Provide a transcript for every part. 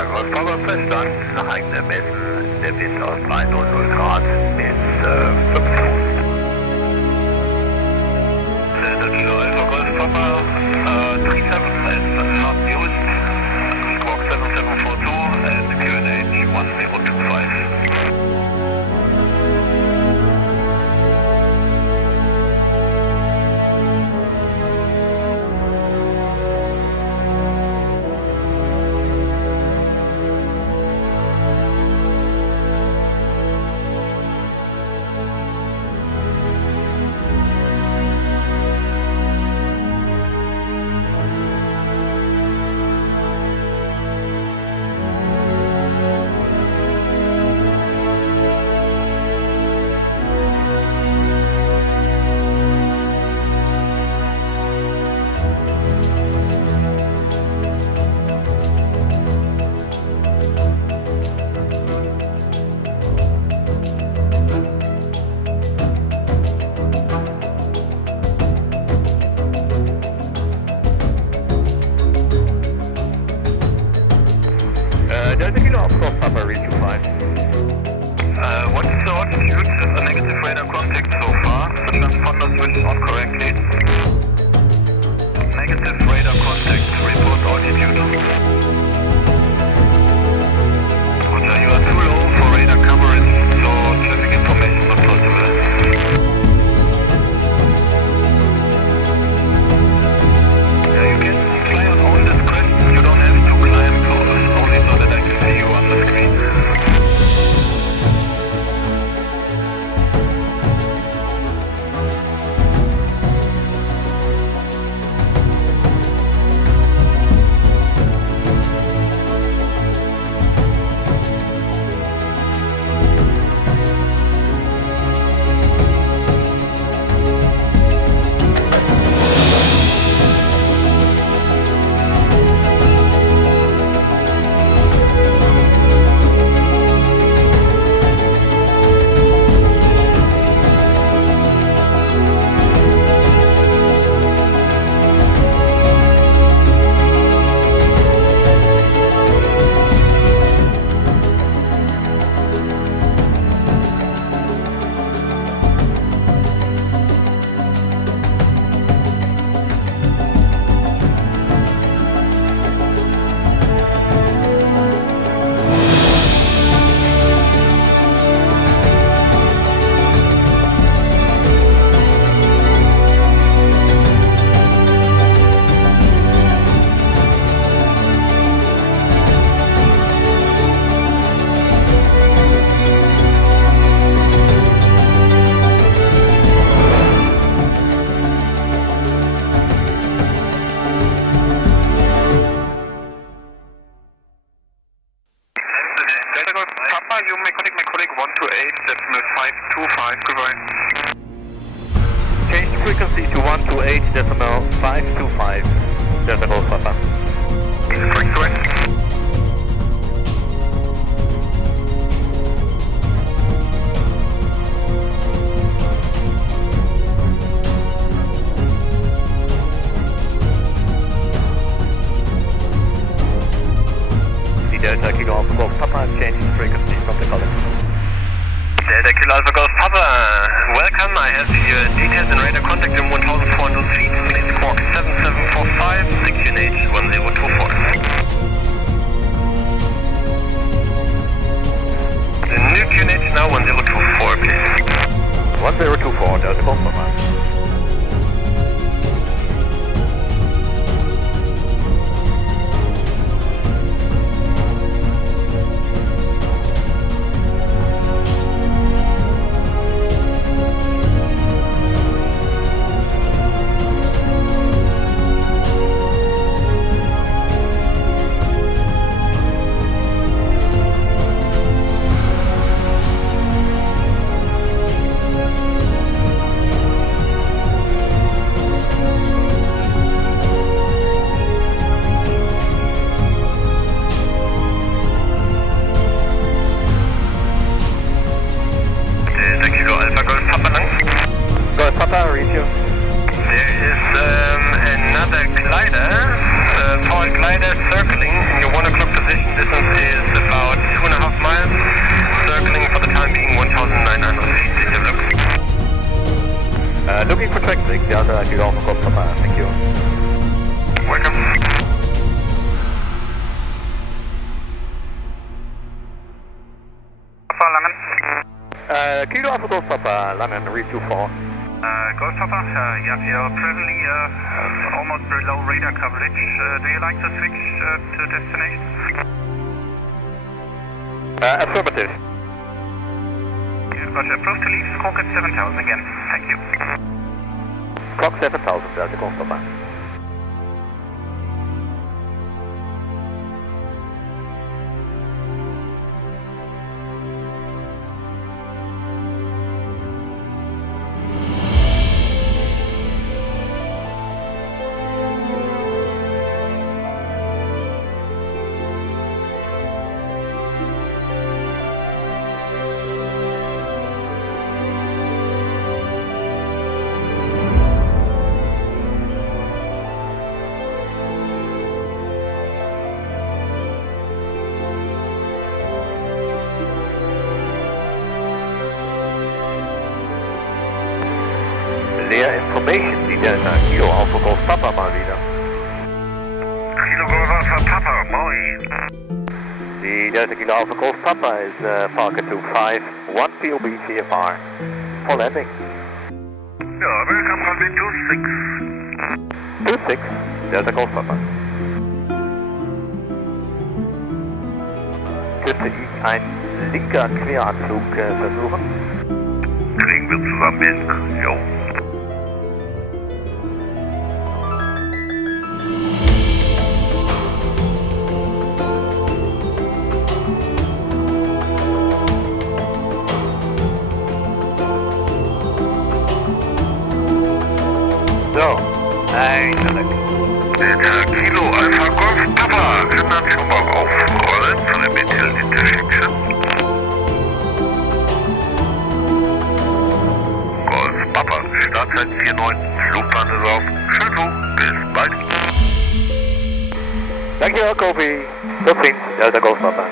Delta Golf Papa Penzance nach eigenem Messen, der Wind aus 300 Grad bis 5 Knoten. Delta Kilo Alpha Golf Papa 37 is not used, squawk 7742 and QNH 1025. Delta Kilo Oscar Papa, read you 5. What's the altitude? A negative radar contact so far. The transponder switched on correctly. Negative radar contact, report altitude. Roger, you are too low for radar coverage, so traffic information not possible. You can fly on own discretion, you don't have to climb close, only so that I can see you on the screen. Papa, you may contact my colleague 128, decimal 525, goodbye. Change frequency to 128 decimal 525, Delta Golf Papa. Correct, correct. Delta Kilo Alpha Golf Papa, changing frequency from the college. Delta Kilo Alpha Golf Papa, welcome. I have your details and radar contact in 1400 feet. Please squawk 7745, 6UNH 1024. The new QNH now 1024, please. 1024, Delta Golf Papa. Papa, read you. There is another glider, tall glider circling in your 1 o'clock position, distance 6, Delta Kilo Alpha Golf Papa, thank you. Welcome. Langen. Kilo Alpha Golf Papa, Langen, read 24. Golf Papa, yes, you're presently almost below radar coverage. Do you like to switch to destination? Affirmative. You've got approved to leave Squawk at 7000 again. Thank you. Clock 7000, Delta Golf Papa. Clear information, die Delta Kilo Alpha Golf Papa mal wieder. Kilo Golf Alpha Papa, moi. The Delta Kilo Alpha Golf Papa is Falcon 25, 1 POB CFR, for landing. Ja, welcome runway 26. 26, Delta Golf Papa. Könnte ich einen linker Queranflug versuchen? Kriegen wir zusammen hin, jo. So, eindelijk. Der Kilo Alpha Golf Papa kann dann schon mal aufrollen von der Mittel Intersection. Golf Papa, Startzeit 49, Flugplan ist auf. Schön so, bis bald. Dankjewel, Kofi. Tot ziens, Delta Golf Papa.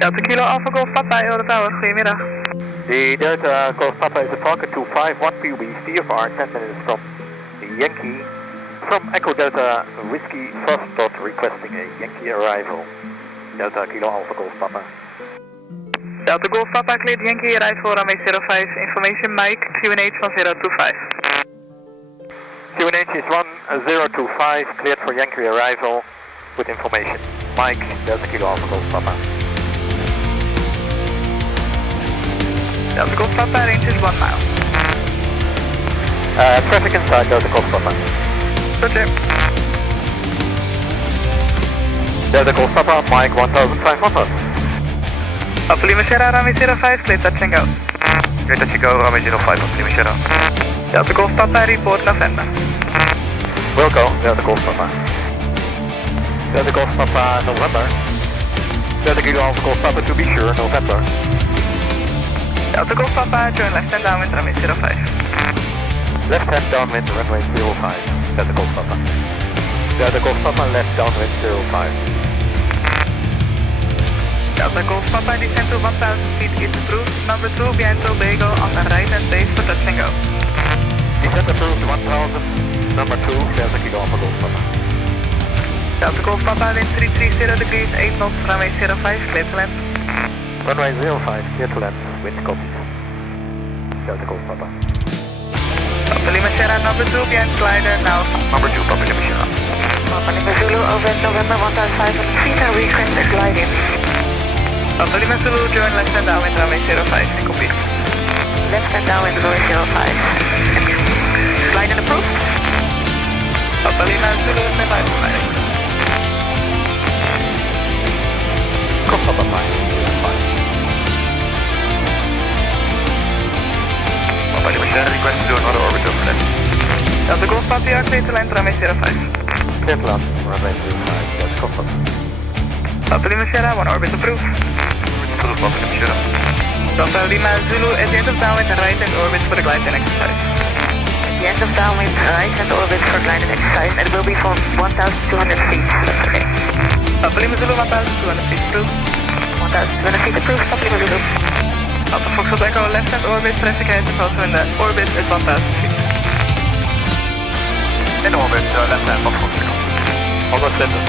Delta Kilo Alpha Golf Papa, Euro Tower, goedemiddag. The Delta Golf Papa is a Falcon 25, 1 POB CFR, 10 minutes from Yankee. From Echo Delta Whiskey Foxtrot requesting a Yankee arrival. Delta Kilo Alpha Golf Papa. Delta Golf Papa, cleared Yankee arrival, runway 05, information Mike, QNH van 025. QNH is 1025, cleared for Yankee arrival with information. Mike, Delta Kilo Alpha Golf Papa. Delta Golf Papa, range is 1 mile. Traffic inside Delta Golf Papa. Roger. Delta Golf Papa, Mike 1500. Papa Lima Sierra, runway 05, clear touch and go. Clear touch and go, runway 05, Papa Lima Sierra. Delta Golf Papa, report November. Wilco, Delta Golf Papa. Delta Golf Papa November. Delta Kilo Alpha Golf Papa to be sure, November. Delta Golf Papa, join left hand downwind runway 05. Left hand downwind runway 05. Delta Golf Papa. Delta Golf Papa left downwind 05. Delta Golf Papa, descent to 1000 feet is approved. Number 2 behind Tobago on the right hand base for touch and go. Descent approved 1000. Number 2, Delta Kilo Alpha Golf Papa. Delta Golf Papa, wind 330 degrees, 8 knots, runway 05, clear to land. Runway 05, clear to land, wind copies. Delta Golf Papa. Papa Lima Sierra, number 2 behind glider, now. Number 2, Papa Lima Sierra. Papa Lima Zulu, over November 1500 feet and request a gliding. Papa Lima Zulu, join left hand downwind runway 05 and copy. Left hand downwind runway 05. Gliding approved. Papa Lima Zulu, stand by for gliding. Golf Papa 5. Papa Lima Sierra, request to do another orbit over land. Delta Golf Papa, you are clear to land runway 05. Clear to land, runway 05, Delta Golf Papa. Papa Lima Sierra, 1 orbit approved. Papa Lima Sierra. Papa Lima Zulu, at the end of downwind and right hand orbit for the glide and exercise. At the end of downwind, right hand orbit for glide and exercise, and it will be from 1,200 feet. That's okay. Papa Lima Zulu, 1,200 feet approved. 1,200 feet approved, Papa Lima Zulu. Papa Foxtrot Echo, left hand orbit, traffic ahead is also in the orbit at 1,000 feet. In orbit, left hand, Papa Foxtrot Echo. Almost center.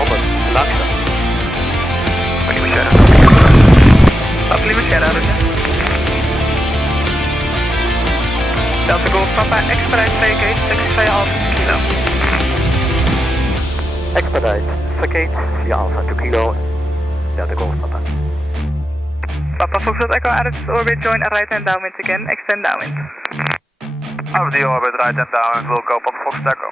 Almost, Laksa. Papa Lima Sierra. Papa Lima Sierra, roger. Delta Golf Papa, expedite vacate, taxi via Alpha Kilo. Expedite, vacate via Alpha to Kilo, Delta Golf Papa. Papa Foxtrot Echo, out of orbit, join a right hand downwind again, extend downwind. Out of the orbit, right hand downwind, we'll go Papa Foxtrot Echo.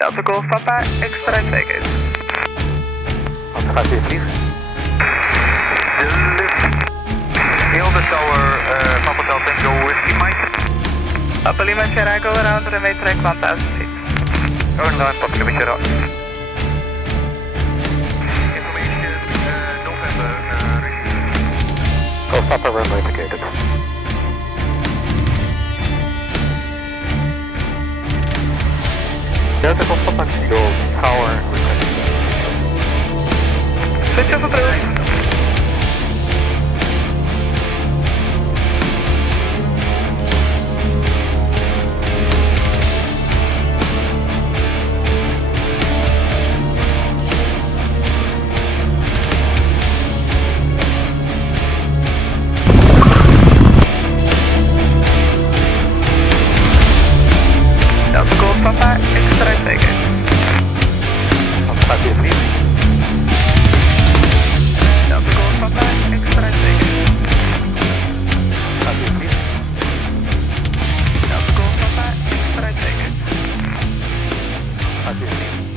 Delta Golf Papa, expedite vacate. Wat gaat dit vliegen? Hilde Tower, Papa Delta Tango Whiskey Mike. Papa Lima Sierra, go around runway track 1,000 feet. Going down, Papa Lima Sierra. Information, November, Golf Papa runway indicated. Delta Golf Papa Kilo Tower request. Switch off approved. Delta Golf Papa, expedite vacate. Wat gaat dit vliegen? Delta Golf Papa, expedite vacate. Gaat dit vliegen? Delta Golf Papa, expedite vacate. Gaat dit vliegen?